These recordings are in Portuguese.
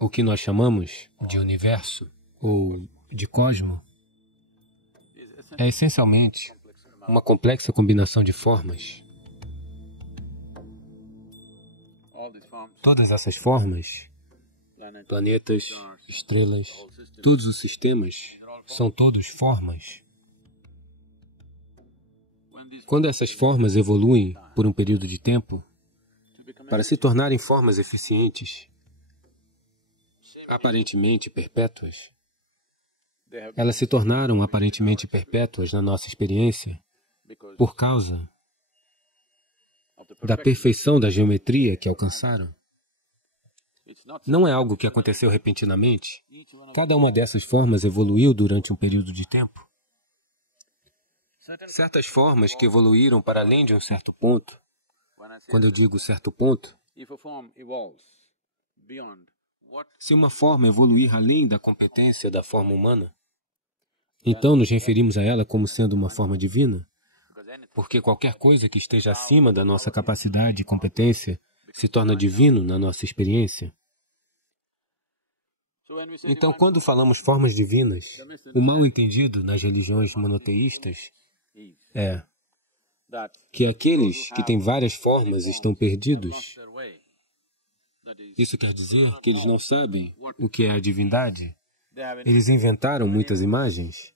O que nós chamamos de universo ou de cosmo é essencialmente uma complexa combinação de formas. Todas essas formas, planetas, estrelas, todos os sistemas, são todos formas. Quando essas formas evoluem por um período de tempo, para se tornarem formas eficientes, aparentemente perpétuas, elas se tornaram aparentemente perpétuas na nossa experiência por causa da perfeição da geometria que alcançaram. Não é algo que aconteceu repentinamente. Cada uma dessas formas evoluiu durante um período de tempo. Certas formas que evoluíram para além de um certo ponto, quando eu digo certo ponto, se uma forma evoluir além da competência da forma humana, então nos referimos a ela como sendo uma forma divina, porque qualquer coisa que esteja acima da nossa capacidade e competência se torna divino na nossa experiência. Então, quando falamos formas divinas, o mal entendido nas religiões monoteístas é que aqueles que têm várias formas estão perdidos. Isso quer dizer que eles não sabem o que é a divindade. Eles inventaram muitas imagens.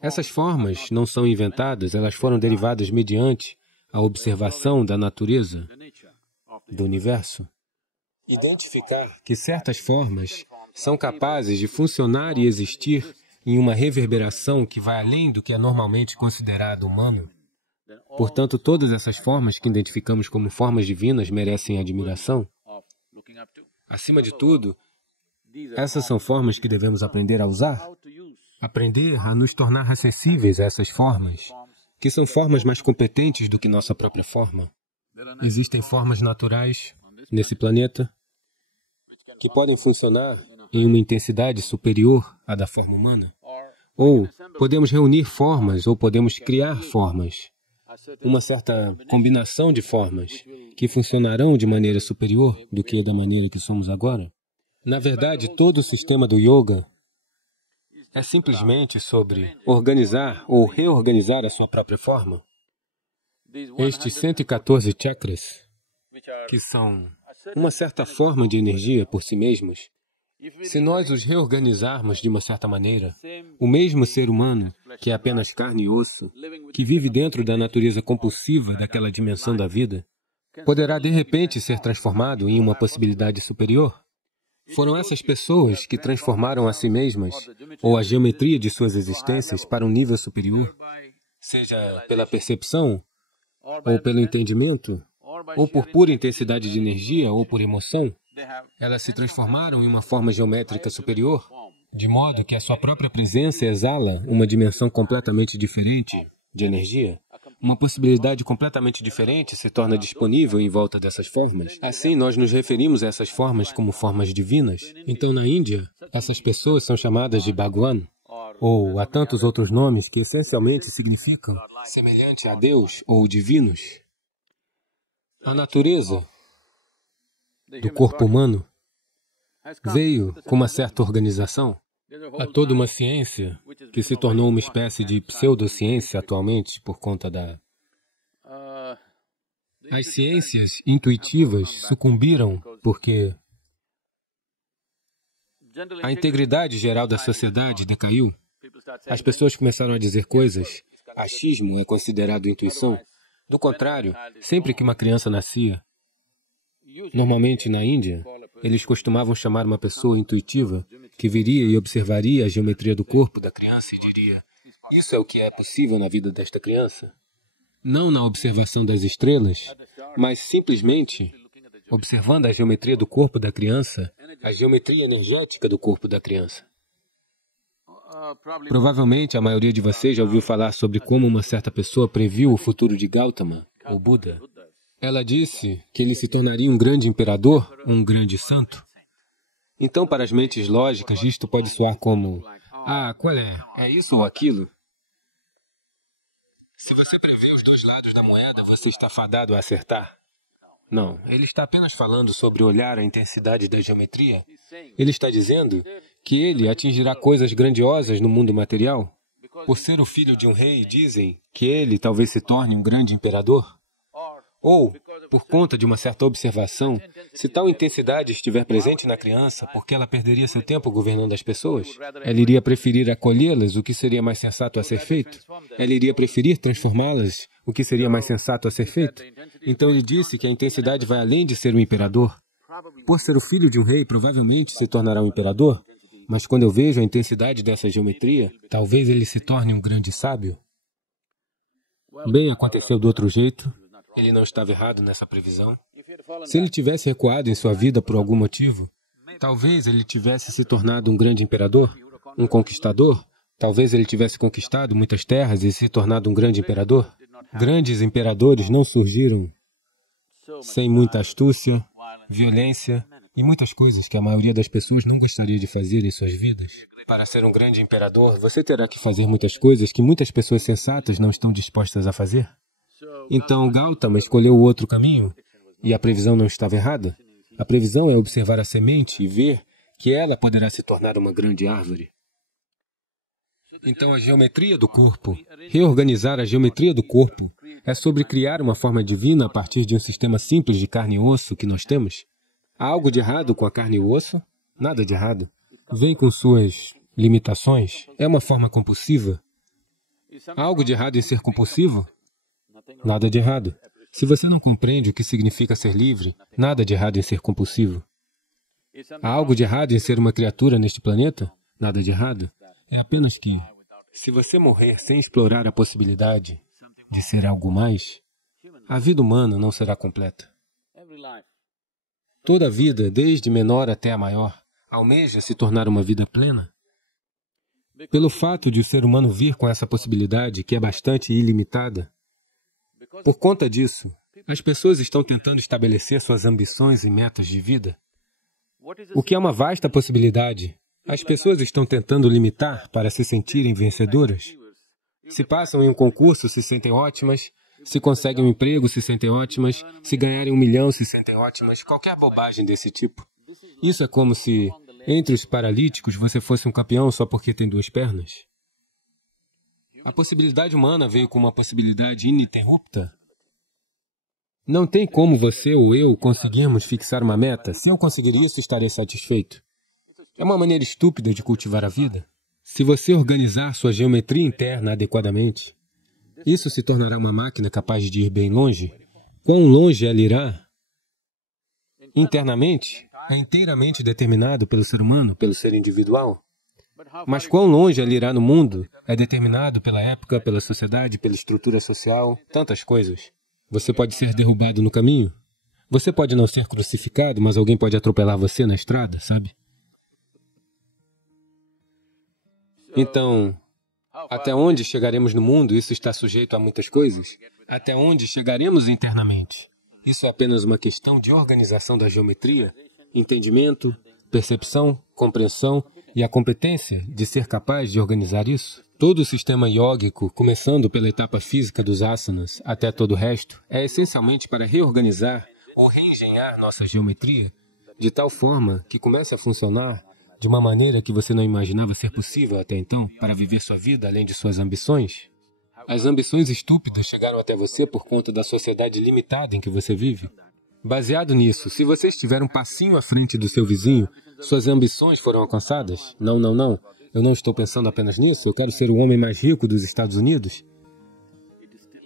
Essas formas não são inventadas, elas foram derivadas mediante a observação da natureza, do universo. Identificar que certas formas são capazes de funcionar e existir em uma reverberação que vai além do que é normalmente considerado humano. Portanto, todas essas formas que identificamos como formas divinas merecem admiração. Acima de tudo, essas são formas que devemos aprender a usar. Aprender a nos tornar acessíveis a essas formas, que são formas mais competentes do que nossa própria forma. Existem formas naturais nesse planeta que podem funcionar em uma intensidade superior à da forma humana. Ou podemos reunir formas, ou podemos criar formas. Uma certa combinação de formas que funcionarão de maneira superior do que da maneira que somos agora. Na verdade, todo o sistema do yoga é simplesmente sobre organizar ou reorganizar a sua própria forma. Estes 114 chakras, que são uma certa forma de energia por si mesmos, se nós os reorganizarmos de uma certa maneira, o mesmo ser humano, que é apenas carne e osso, que vive dentro da natureza compulsiva daquela dimensão da vida, poderá de repente ser transformado em uma possibilidade superior. Foram essas pessoas que transformaram a si mesmas, ou a geometria de suas existências, para um nível superior, seja pela percepção, ou pelo entendimento, ou por pura intensidade de energia, ou por emoção. Elas se transformaram em uma forma geométrica superior, de modo que a sua própria presença exala uma dimensão completamente diferente de energia. Uma possibilidade completamente diferente se torna disponível em volta dessas formas. Assim, nós nos referimos a essas formas como formas divinas. Então, na Índia, essas pessoas são chamadas de Bhagwan, ou há tantos outros nomes que essencialmente significam semelhante a Deus ou divinos. A natureza do corpo humano veio com uma certa organização. Há toda uma ciência que se tornou uma espécie de pseudociência atualmente por conta da... As ciências intuitivas sucumbiram porque a integridade geral da sociedade decaiu. As pessoas começaram a dizer coisas. Achismo é considerado intuição. Do contrário, sempre que uma criança nascia, normalmente na Índia, eles costumavam chamar uma pessoa intuitiva que viria e observaria a geometria do corpo da criança e diria: isso é o que é possível na vida desta criança. Não na observação das estrelas, mas simplesmente observando a geometria do corpo da criança, a geometria energética do corpo da criança. Provavelmente a maioria de vocês já ouviu falar sobre como uma certa pessoa previu o futuro de Gautama, o Buda. Ela disse que ele se tornaria um grande imperador, um grande santo. Então, para as mentes lógicas, isto pode soar como: Ah, qual é? É isso ou aquilo? Se você prevê os dois lados da moeda, você está fadado a acertar. Não, ele está apenas falando sobre olhar a intensidade da geometria. Ele está dizendo que ele atingirá coisas grandiosas no mundo material. Por ser o filho de um rei, dizem que ele talvez se torne um grande imperador. Ou, por conta de uma certa observação, se tal intensidade estiver presente na criança, porque ela perderia seu tempo governando as pessoas? Ela iria preferir acolhê-las, o que seria mais sensato a ser feito? Ela iria preferir transformá-las, o que seria mais sensato a ser feito? Então ele disse que a intensidade vai além de ser um imperador. Por ser o filho de um rei, provavelmente se tornará um imperador, mas quando eu vejo a intensidade dessa geometria, talvez ele se torne um grande sábio. Bem, aconteceu do outro jeito. Ele não estava errado nessa previsão. Se ele tivesse recuado em sua vida por algum motivo, talvez ele tivesse se tornado um grande imperador, um conquistador. Talvez ele tivesse conquistado muitas terras e se tornado um grande imperador. Grandes imperadores não surgiram sem muita astúcia, violência e muitas coisas que a maioria das pessoas não gostaria de fazer em suas vidas. Para ser um grande imperador, você terá que fazer muitas coisas que muitas pessoas sensatas não estão dispostas a fazer. Então, Gautama escolheu o outro caminho e a previsão não estava errada. A previsão é observar a semente e ver que ela poderá se tornar uma grande árvore. Então, a geometria do corpo, reorganizar a geometria do corpo, é sobre criar uma forma divina a partir de um sistema simples de carne e osso que nós temos. Há algo de errado com a carne e o osso? Nada de errado. Vem com suas limitações. É uma forma compulsiva. Há algo de errado em ser compulsivo? Nada de errado. Se você não compreende o que significa ser livre, nada de errado em ser compulsivo. Há algo de errado em ser uma criatura neste planeta? Nada de errado. É apenas que, se você morrer sem explorar a possibilidade de ser algo mais, a vida humana não será completa. Toda a vida, desde menor até a maior, almeja se tornar uma vida plena. Pelo fato de o ser humano vir com essa possibilidade, que é bastante ilimitada, por conta disso, as pessoas estão tentando estabelecer suas ambições e metas de vida, o que é uma vasta possibilidade. As pessoas estão tentando limitar para se sentirem vencedoras. Se passam em um concurso, se sentem ótimas. Se conseguem um emprego, se sentem ótimas. Se ganharem 1 milhão, se sentem ótimas. Qualquer bobagem desse tipo. Isso é como se, entre os paralíticos, você fosse um campeão só porque tem 2 pernas. A possibilidade humana veio com uma possibilidade ininterrupta. Não tem como você ou eu conseguirmos fixar uma meta. Se eu conseguir isso, estarei satisfeito. É uma maneira estúpida de cultivar a vida. Se você organizar sua geometria interna adequadamente, isso se tornará uma máquina capaz de ir bem longe. Quão longe ela irá? Internamente, é inteiramente determinado pelo ser humano, pelo ser individual. Mas quão longe ela irá no mundo é determinado pela época, pela sociedade, pela estrutura social, tantas coisas. Você pode ser derrubado no caminho. Você pode não ser crucificado, mas alguém pode atropelar você na estrada, sabe? Então, até onde chegaremos no mundo, isso está sujeito a muitas coisas. Até onde chegaremos internamente? Isso é apenas uma questão de organização da geometria, entendimento, percepção, compreensão e a competência de ser capaz de organizar isso. Todo o sistema yógico, começando pela etapa física dos asanas até todo o resto, é essencialmente para reorganizar ou reengenhar nossa geometria de tal forma que comece a funcionar de uma maneira que você não imaginava ser possível até então, para viver sua vida além de suas ambições. As ambições estúpidas chegaram até você por conta da sociedade limitada em que você vive. Baseado nisso, se você estiver um passinho à frente do seu vizinho, suas ambições foram alcançadas? Não, não, não. Eu não estou pensando apenas nisso. Eu quero ser o homem mais rico dos Estados Unidos.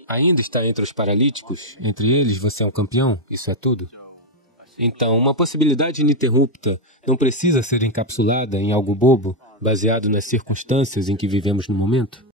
Ainda está entre os paralíticos. Entre eles, você é um campeão. Isso é tudo. Então, uma possibilidade ininterrupta não precisa ser encapsulada em algo bobo, baseado nas circunstâncias em que vivemos no momento.